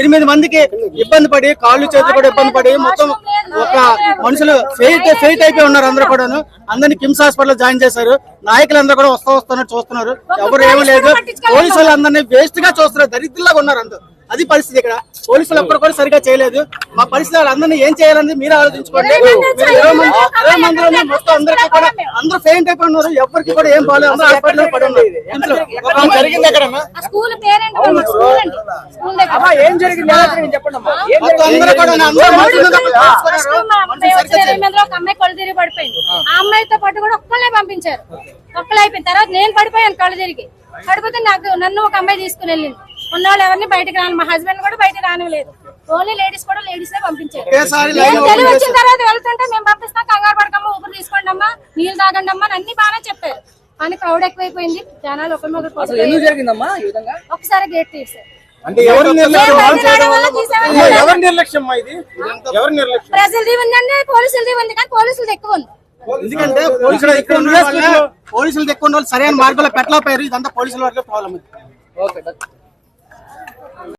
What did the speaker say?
ఎనిమిది మందికి ఇబ్బంది పడి కాళ్ళు చేతులు కూడా ఇబ్బంది పడి మొత్తం ఒక మనుషులు ఫెయిట్ అయిపోయి ఉన్నారు. అందరూ కూడా అందరినీ కిమ్స్ హాస్పిటల్ జాయిన్ చేశారు. నాయకులందరూ కూడా వస్తున్నారు చూస్తున్నారు. ఎవరు ఏమీ లేదు. పోలీసులు అందరినీ వేస్ట్ గా చూస్తున్నారు. దరిద్రులాగా ఉన్నారు అందరూ. అది పరిస్థితి. ఇక్కడ పోలీసులు ఒక్కరు కూడా సరిగా చేయలేదు. మా పరిస్థితి వాళ్ళందరినీ ఏం చేయాలని మీరు ఆలోచించుకోండి. 20 మందిలో మొత్తం అందరికీ కూడా అందరూ ఫెయింట్ అయిపోయి ఉన్నారు. ఎవరికి కూడా ఏం బాగాలేదు. అందరూ హాస్పిటల్ పడి ఉన్నారు. జరిగింది ఎక్కడ అమ్మాయితో పాటు కూడా ఒక్కళ్ళే పంపించారు. ఒక్కళ్ళు అయిపోయిన తర్వాత నేను పడిపోయాను. కళ్ళు తిరిగి పడిపోతే నన్ను ఒక అమ్మాయి తీసుకుని వెళ్ళింది. ఉన్నవాళ్ళు ఎవరిని బయటకు రాను. మా హస్బెండ్ కూడా బయటకు రానివ్వలేదు. ఓన్లీ లేడీస్ కూడా లేడీసే పంపించారు. తెలివి వచ్చిన తర్వాత వెళ్తుంటే మేము పంపిస్తాం, కంగారు పడకమ్మా, ఊపిరి తీసుకోండి అమ్మా, నీళ్ళు తాగండి అమ్మా అన్ని బాగానే చెప్పారు. కానీ క్రౌడ్ ఎక్కువైపోయింది. జనాలు ఒకసారి గేట్ తీసారు. ప్రజలది ఉందండి, పోలీసులది ఉంది. కానీ పోలీసులది ఎక్కువ ఉంది. ఎందుకంటే పోలీసులు ఎక్కువ సరైన మార్గంలో పెట్టలేకపోయారు. ఇదంతా పోలీసుల వరకు ప్రాబ్లం.